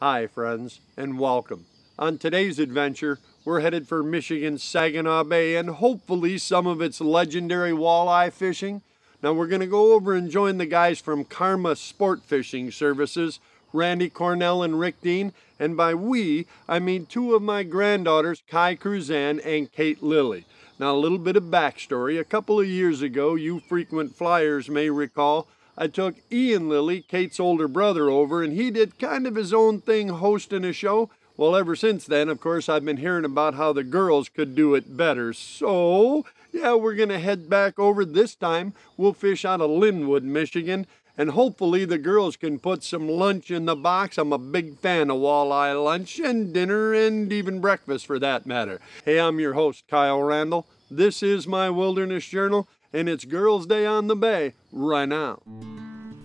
Hi friends, and welcome. On today's adventure, we're headed for Michigan's Saginaw Bay and hopefully some of its legendary walleye fishing. Now we're going to go over and join the guys from Karma Sport Fishing Services, Randy Cornell and Rick Dean, and by we, I mean two of my granddaughters, Kai Cruzan and Kate Lilly. Now a little bit of backstory. A couple of years ago, you frequent flyers may recall, I took Ian Lilly, Kate's older brother, over, and he did kind of his own thing hosting a show. Well, ever since then, of course, I've been hearing about how the girls could do it better. So, yeah, we're going to head back over. This time, we'll fish out of Linwood, Michigan, and hopefully the girls can put some lunch in the box. I'm a big fan of walleye lunch and dinner and even breakfast for that matter. Hey, I'm your host, Kyle Randall. This is my Wilderness Journal, and it's Girls' Day on the Bay right now.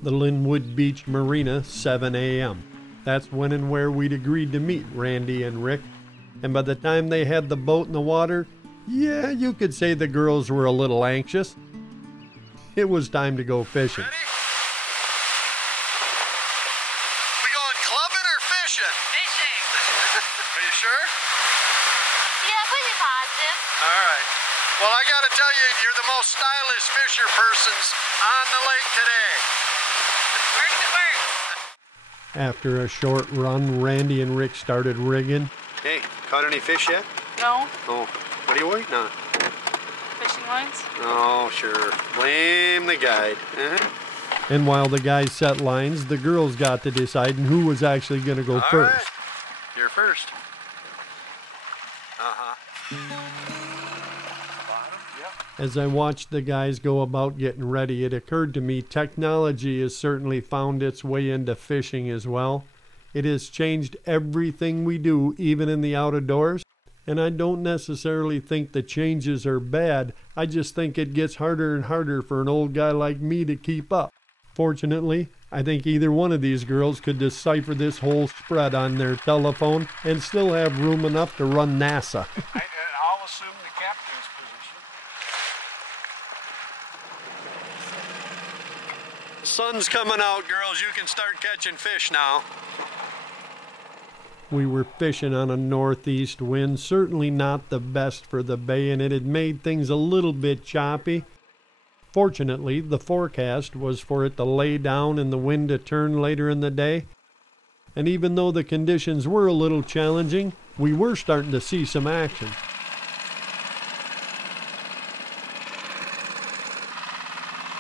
The Linwood Beach Marina, 7 a.m. That's when and where we'd agreed to meet Randy and Rick. And by the time they had the boat in the water, yeah, you could say the girls were a little anxious. It was time to go fishing. Ready? We going clubbing or fishing? Fishing. Are you sure? Yeah, pretty positive. All right. Well, I got to tell you, you're the most stylish fisher persons on the lake today. Works it works. After a short run, Randy and Rick started rigging. Hey, caught any fish yet? No. Oh, what are you waiting on? Fishing lines? Oh, sure. Blame the guide. And while the guys set lines, the girls got to deciding who was actually going to go All first. right. You're first. As I watched the guys go about getting ready, it occurred to me technology has certainly found its way into fishing as well. It has changed everything we do, even in the outdoors. And I don't necessarily think the changes are bad. I just think it gets harder and harder for an old guy like me to keep up. Fortunately, I think either one of these girls could decipher this whole spread on their telephone and still have room enough to run NASA. I'll assume the captain's position. Sun's coming out, girls. You can start catching fish now. We were fishing on a northeast wind, certainly not the best for the bay, and it had made things a little bit choppy. Fortunately, the forecast was for it to lay down and the wind to turn later in the day. And even though the conditions were a little challenging, we were starting to see some action.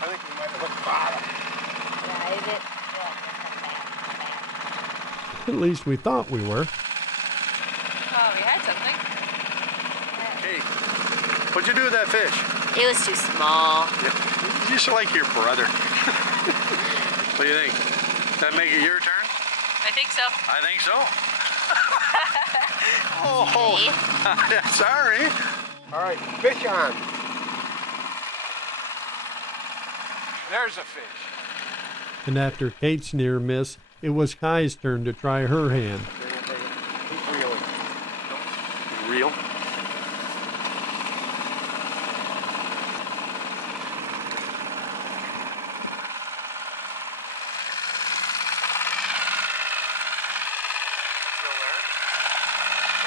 I think we might have hit bottom. Yeah, is it? At least we thought we were. Oh, we had something. Hey, what'd you do with that fish? It was too small. Yeah. You just like your brother. What do you think? Does that make it your turn? I think so. I think so. Oh, sorry. All right, fish on. There's a fish. And after Kate's near miss, it was Kai's turn to try her hand. Keep reeling. Real?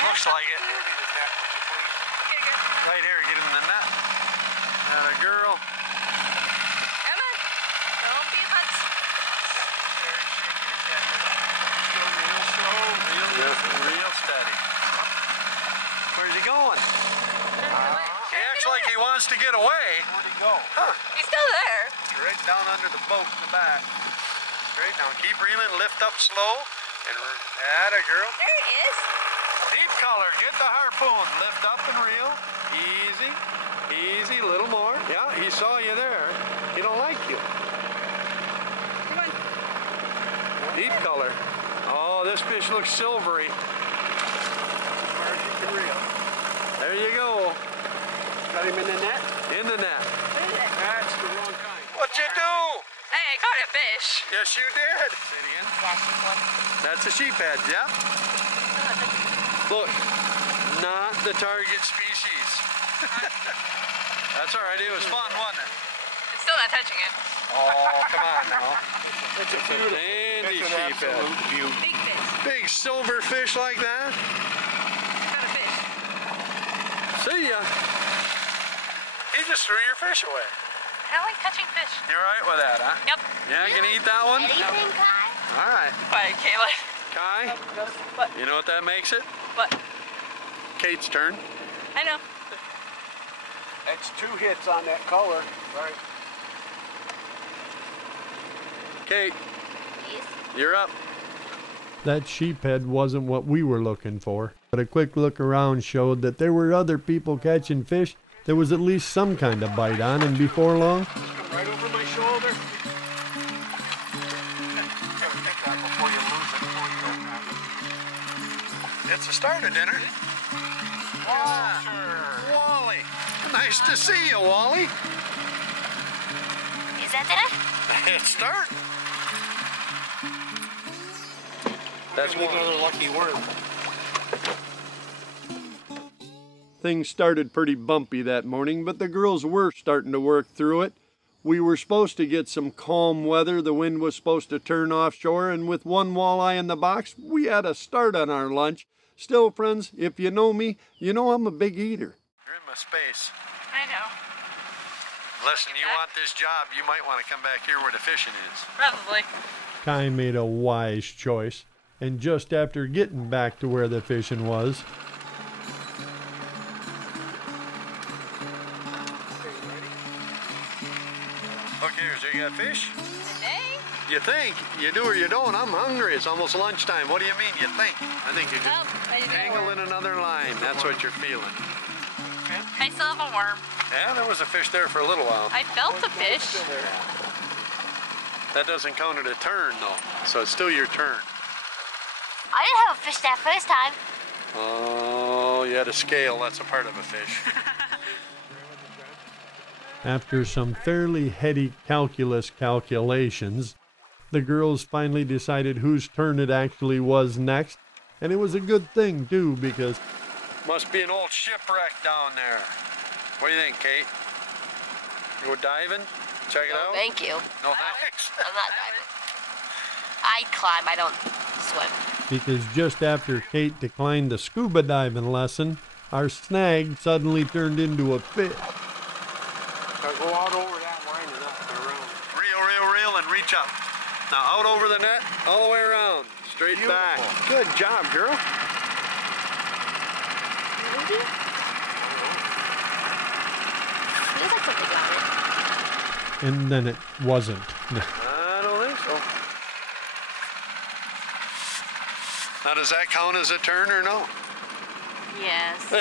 Looks like it. Right here, get him in the net. Not a girl. Emma, don't be nuts. Real steady. Where's he going? He acts like he wants to get away. Where'd he go? He's still there. Right down under the boat in the back. Straight down. Keep reeling, lift up slow. And atta girl. There he is. Deep color, get the harpoon. Lift up and reel. Easy. Easy, a little more. Yeah, he saw you there. He don't like you. Come on. Deep color. Oh, this fish looks silvery. There you go. Got him in the net? In the net. What is it? That's the wrong kind. What'd you do? Hey, I caught a fish. Yes, you did. Say it again. That's a sheephead, yeah? Look, not the target species. That's all right. It was fun, wasn't it? It's still not touching it. Oh, come on now. It's a beautiful. Dandy It's an sheephead. absolute beauty. Big fish. Big silver fish like that. Got a fish. See ya. He just threw your fish away. I like touching fish. You're right with that, huh? Yep. Yeah, gonna eat that one? Anything, Kai? All right. Bye, Kayla. Kai, What? you know what that makes it? What? Kate's turn. I know. That's 2 hits on that color. Right. Kate, Yes. you're up. That sheephead wasn't what we were looking for, but a quick look around showed that there were other people catching fish. There was at least some kind of bite on, and before long, Come right over my shoulder. Gotta think that before you lose it. Before you It's the start of dinner. Wally. Nice to see you, Wally. Is that dinner? It's start. That's That's one. another lucky worm. things started pretty bumpy that morning, but the girls were starting to work through it. We were supposed to get some calm weather, the wind was supposed to turn offshore, and with one walleye in the box, we had a start on our lunch. Still, friends, if you know me, you know I'm a big eater. You're in my space. I know. Listen, you want this job, you might want to come back here where the fishing is. Probably. Kai made a wise choice, and just after getting back to where the fishing was, Okay, so you got fish? Today? You think? You do or you don't? I'm hungry. It's almost lunchtime. What do you mean you think? I think you Nope, I just didn't angle worm. in another line. That's what you're feeling. I still have a worm. Yeah, there was a fish there for a little while. I felt the fish. That doesn't count as a turn, though. So it's still your turn. I didn't have a fish that first time. Oh, you had a scale. That's a part of a fish. after some fairly heady calculations, the girls finally decided whose turn it actually was next. And it was a good thing, too, because Must be an old shipwreck down there. What do you think, Kate? You go diving? Check it out? Thank you. No thanks. I'm not diving. I climb, I don't swim. because just after Kate declined the scuba diving lesson, our snag suddenly turned into a fish. Go out over that line and up and around. Reel, and reach up. Now out over the net, all the way around. Straight back. Good job, girl. Feels like something got it. And then it wasn't. I don't think so. Now, does that count as a turn or no? Yes.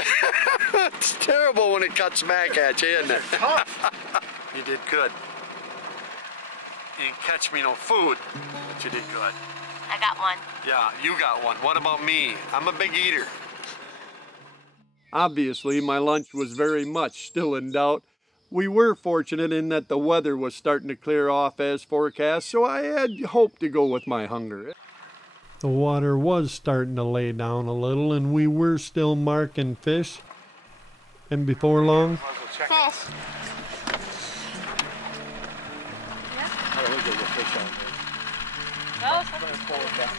It's terrible when it cuts back at you, isn't it? You did good. You didn't catch me no food, but you did good. I got one. Yeah, you got one. What about me? I'm a big eater. Obviously, my lunch was very much still in doubt. We were fortunate in that the weather was starting to clear off as forecast, so I had hoped to go with my hunger. The water was starting to lay down a little, and we were still marking fish. And before long, Fish. Oh, look at the fish out there. Oh, I'm gonna pull it back.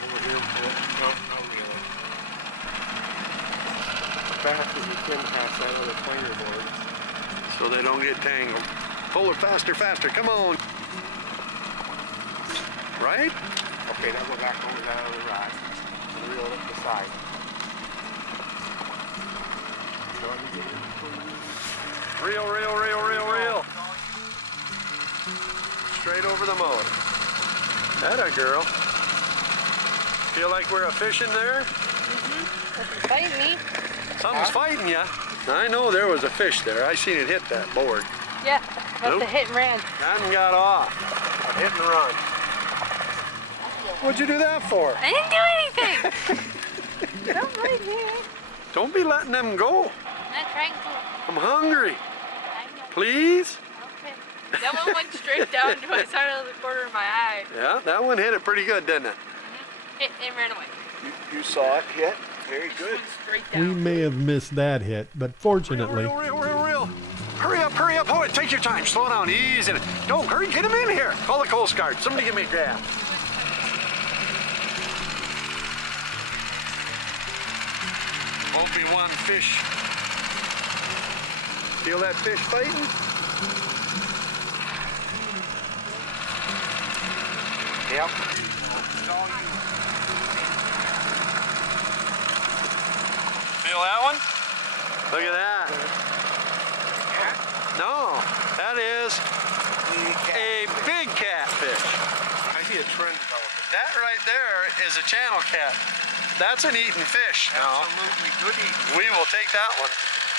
Over here, pull it. No, really. Fast as you can past that other planer board. So they don't get tangled. Pull it faster, faster. Come on. Right? Okay, now go back over that other rod. And reel it up the side. Reel. Straight over the motor. Atta girl. Feel like we're a fishing there? bite me. Something's fighting you. I know there was a fish there. I seen it hit that board. Yeah, must Nope. have hit and ran. Hadn't got off. Hit and run. What'd you do that for? I didn't do anything. Come right here. Don't be letting them go. I'm not trying to. I'm hungry. I know. Please? Okay. That one went straight down to my side of the corner of my eye. Yeah, that one hit it pretty good, didn't it? Hit and ran away. You saw it hit. Very good. Went straight we down. may have missed that hit, but fortunately, Reel. Hurry up. Oh, take your time. Slow down. Easy. Don't hurry. Get him in here. Call the Coast Guard. Somebody give me a grab. won't be one fish. Feel that fish fighting? Yep. Feel that one? Look at that. No, that is a big catfish. I see a trend developing. That right there is a channel cat. That's an eating fish now. Absolutely good eating. We will take that one.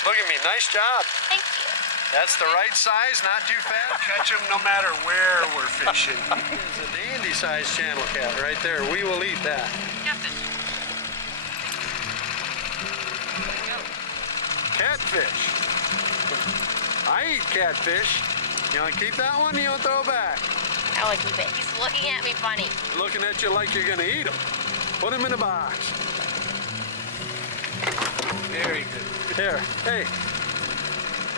Look at me, nice job. Thank you. That's the right size, not too fat. Catch them no matter where we're fishing. It's a dandy sized channel cat right there. We will eat that. Catfish. I eat catfish. You want to keep that one? You want to throw it back? I want to keep it. He's looking at me funny. Looking at you like you're going to eat them. Put them in a box. Very good. Here, hey.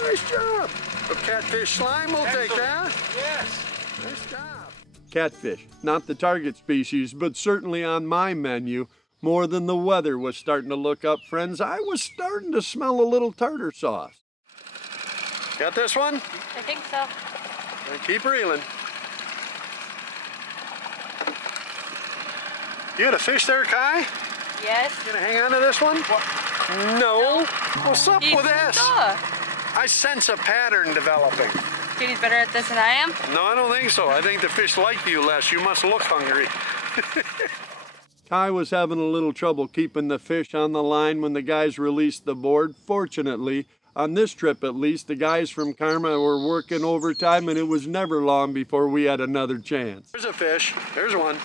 Nice job. A catfish slime, we'll take that. Yes. Nice job. Catfish, not the target species, but certainly on my menu. More than the weather was starting to look up, friends, I was starting to smell a little tartar sauce. Got this one? I think so. Keep reeling. You got a fish there, Kai? Yes. Gonna hang on to this one? No. What's up with this? I sense a pattern developing. Katie's better at this than I am. No, I don't think so. I think the fish like you less. You must look hungry. Kai was having a little trouble keeping the fish on the line when the guys released the board. Fortunately, on this trip at least, the guys from Karma were working overtime and it was never long before we had another chance. There's a fish. There's one.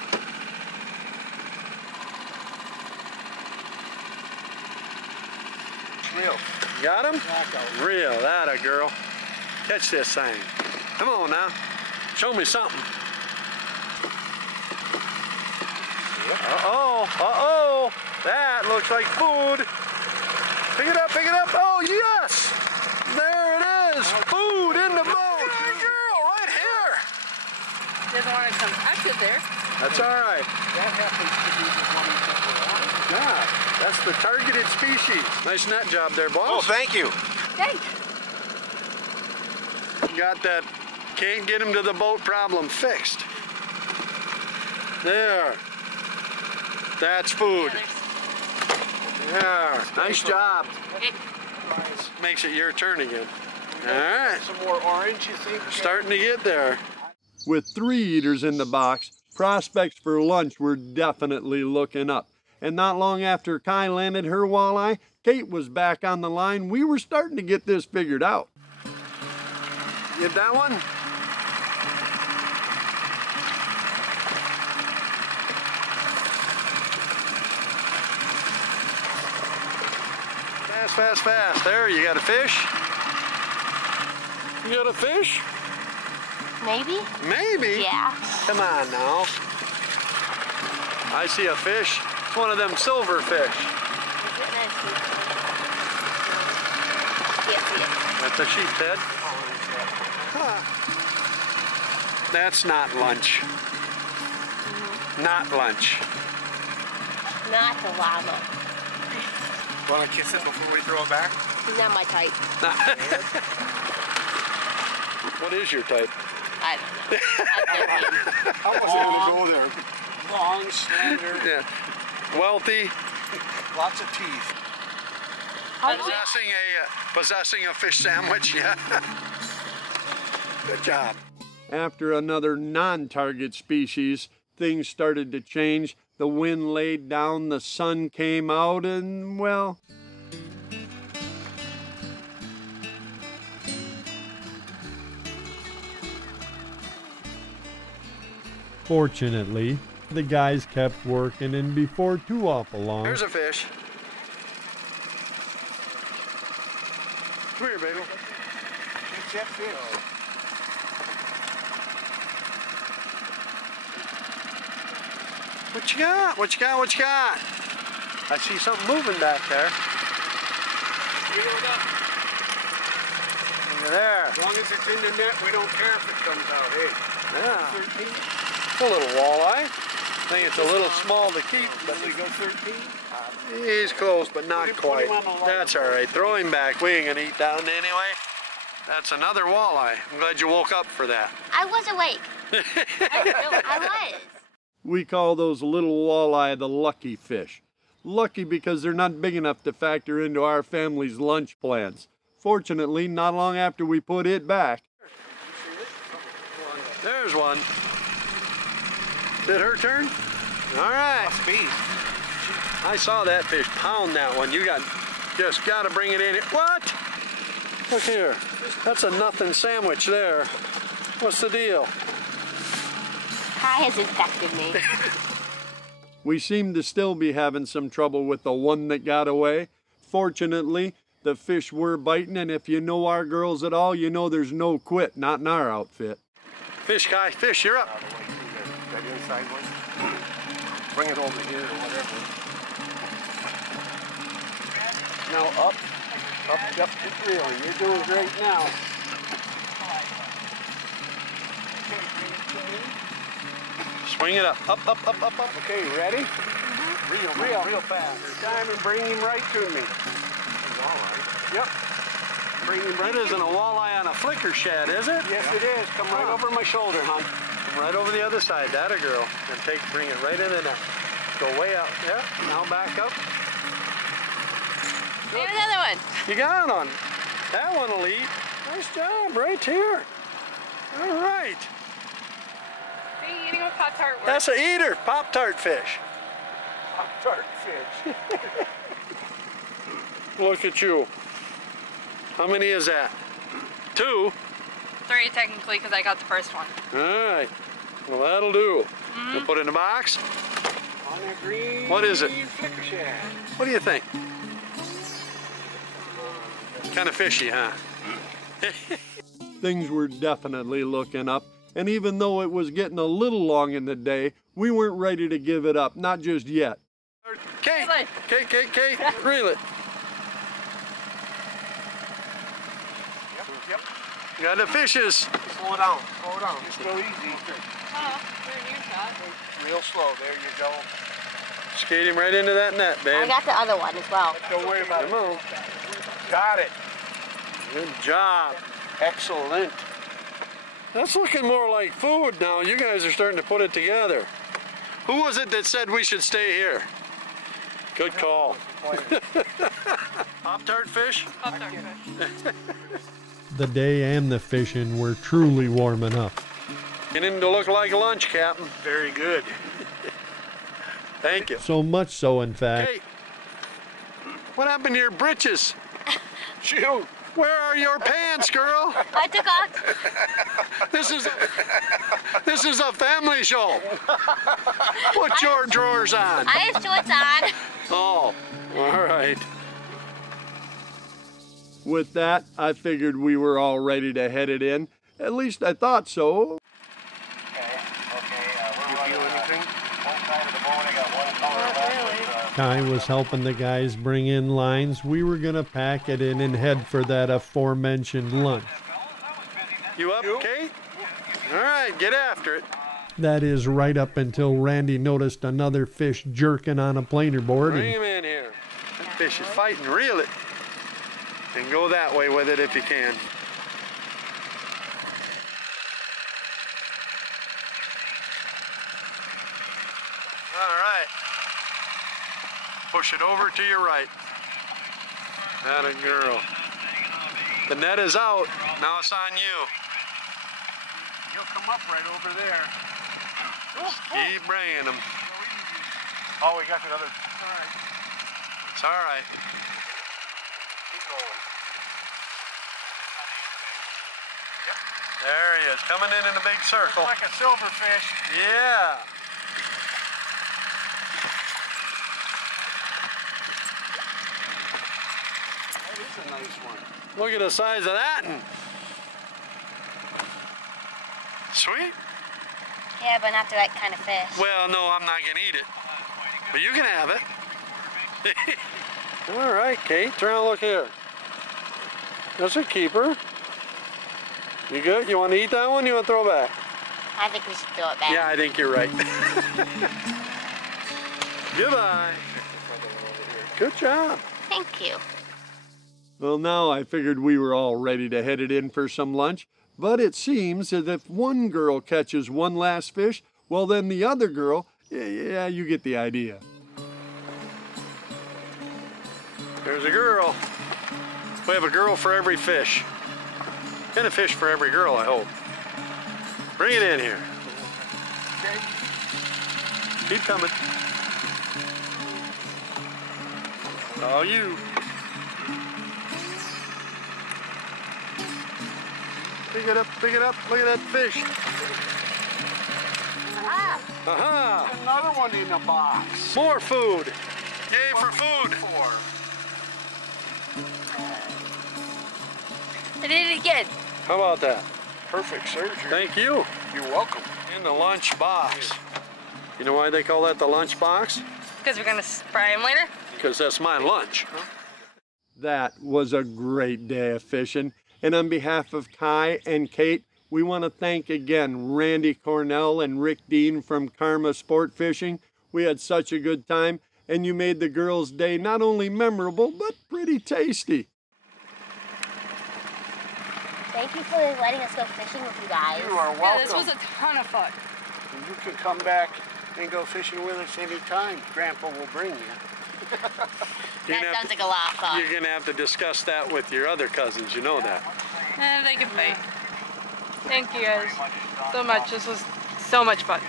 Real. Got him? Real. That a girl. Catch this thing. Come on now. Show me something. Uh-oh. Uh-oh. That looks like food. Pick it up. Pick it up. Oh, yes. There it is. Food in the boat. Good girl, right here. Doesn't want to come active there. That's all right. That happens to be the one that we're on. Yeah, that's the targeted species. Nice net job there, boss. Oh, thank you. Thanks. Got that can't get him to the boat problem fixed. There. That's food. There. Nice job. Makes it your turn again. All right. Some more orange, you think? Starting to get there. With 3 eaters in the box, prospects for lunch were definitely looking up. And not long after Kai landed her walleye, Kate was back on the line. We were starting to get this figured out. Get that one? Fast, fast, fast. There, you got a fish? You got a fish? Maybe? Maybe. Yeah. Come on now. I see a fish. It's one of them silver fish. Can't see it. That's a sheep's head. Huh. That's not lunch. Not lunch. Not the llama. Want to kiss it before we throw it back? He's not my type. What is your type? I don't know. I wasn't going to go there. Long, slender, Yeah. Wealthy. lots of teeth. Possessing a fish sandwich, yeah. Good job. After another non-target species, things started to change. The wind laid down, the sun came out, and, well, fortunately, the guys kept working, and before too awful long, Here's a fish. Come here, baby. It's that fish. What you got? What you got? What you got? I see something moving back there. Look at there. As long as it's in the net, we don't care if it comes out, hey? Yeah. A little walleye. I think it's a little small to keep, but we go 13. he's close, but not Put quite. him on the line. That's all right. Throw him back. We ain't gonna eat that one anyway. That's another walleye. I'm glad you woke up for that. I was awake. I was. We call those little walleye the lucky fish. Lucky because they're not big enough to factor into our family's lunch plans. Fortunately, not long after we put it back, There's one. Is it her turn? All right. Speed. I saw that fish pound that one. You just got to bring it in. What? Look here. That's a nothing sandwich there. What's the deal? Kai has infected me. we seem to still be having some trouble with the one that got away. Fortunately, the fish were biting, and if you know our girls at all, you know there's no quit, not in our outfit. Fish, Kai. Fish, you're up. Out of the way too, that inside one. Bring it over here or whatever. Now up, just really. You're doing great now. Swing it up. Up. Okay, ready? Real fast. Time and bring him right to me. Yep. Bring him right. That isn't a walleye on a flicker shad, is it? Yes, it is. Come right over my shoulder, hon. Come right over the other side. That a girl. And bring it right in the net. Go way out. Yeah. Now back up. Maybe another one. You got on. That one will eat. Nice job, right here. All right. See, eating a Pop-Tart works. That's an eater. Pop-Tart fish. Pop-Tart fish. Look at you. How many is that? 2? 3 technically, because I got the first one. All right. Well, that'll do. We'll put it in the box. On that green. What is it? Flicker shad. What do you think? Kind of fishy, huh? Things were definitely looking up, and even though it was getting a little long in the day, we weren't ready to give it up, not just yet. Kate, Reel it. Kate, reel it. Yep. You got the fishes. Slow down. Just go easy. Oh, you're a new shot. Real slow. There you go. Skate him right into that net, I babe. got the other one as well. Don't worry about it. Come on. Got it. Good job. Excellent. That's looking more like food now. You guys are starting to put it together. Who was it that said we should stay here? Good call. Pop-Tart fish? Pop-Tart fish. The day and the fishing were truly warming up. Beginning to look like lunch, Captain. Very good. Thank you. So much so, in fact, Hey, what happened to your britches? Shoot. Where are your pants, girl? I took off. This is a family show. Put your drawers on. I have shorts on. Oh, all right. with that, I figured we were all ready to head it in. At least I thought so. Kai was helping the guys bring in lines. We were gonna pack it in and head for that aforementioned lunch. You up, Kate? All right, get after it. That is right up until Randy noticed another fish jerking on a planer board. Bring him in here. That fish is fighting. Reel it. And go that way with it if you can. All right. Push it over to your right. Atta girl. The net is out. Now it's on you. He'll come up right over there. Keep bringing them. Oh, we got another. All right. It's all right. Keep going. There he is, coming in a big circle. Like a silverfish. Yeah. That is a nice one. Look at the size of that one. Sweet. Yeah, but not the right kind of fish. Well, no, I'm not gonna eat it. But you can have it. All right, Kate, turn around, look here. That's a keeper. You good? You want to eat that one? You want to throw it back? I think we should throw it back. Yeah, I think you're right. Goodbye. Good job. Thank you. Well, now I figured we were all ready to head it in for some lunch, but it seems that if one girl catches one last fish, well, then the other girl, yeah, you get the idea. There's a girl. We have a girl for every fish. And a fish for every girl, I hope. Bring it in here. Keep coming. All you. Pick it up, pick it up. Look at that fish. Aha! Another one in a box. More food. Yay for food. I did it again. How about that? Perfect surgery. Thank you. You're welcome. In the lunch box. You know why they call that the lunch box? Because we're going to fry him later? Because that's my lunch. That was a great day of fishing. And on behalf of Kai and Kate, we want to thank again Randy Cornell and Rick Dean from Karma Sport Fishing. We had such a good time, and you made the girls' day not only memorable, but pretty tasty. Thank you for letting us go fishing with you guys. You are welcome. Yeah, this was a ton of fun. You can come back and go fishing with us anytime. Grandpa will bring you. That sounds like a lot of fun. You're going to have to discuss that with your other cousins, you know that. They can fight. Thank you guys so much. This was so much fun.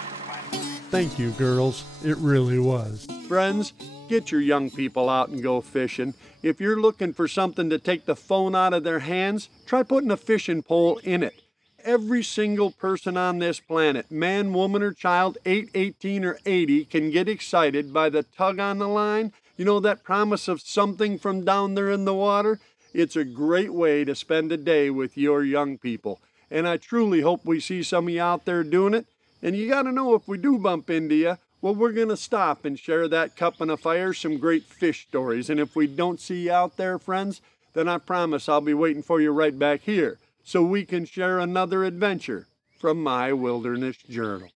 Thank you, girls. It really was. Friends, get your young people out and go fishing. If you're looking for something to take the phone out of their hands, try putting a fishing pole in it. Every single person on this planet, man, woman, or child, 8, 18, or 80, can get excited by the tug on the line. You know, that promise of something from down there in the water? It's a great way to spend a day with your young people. And I truly hope we see some of you out there doing it. And you got to know, if we do bump into you, well, we're going to stop and share that cup and a fire, some great fish stories. And if we don't see you out there, friends, then I promise I'll be waiting for you right back here so we can share another adventure from my Wilderness Journal.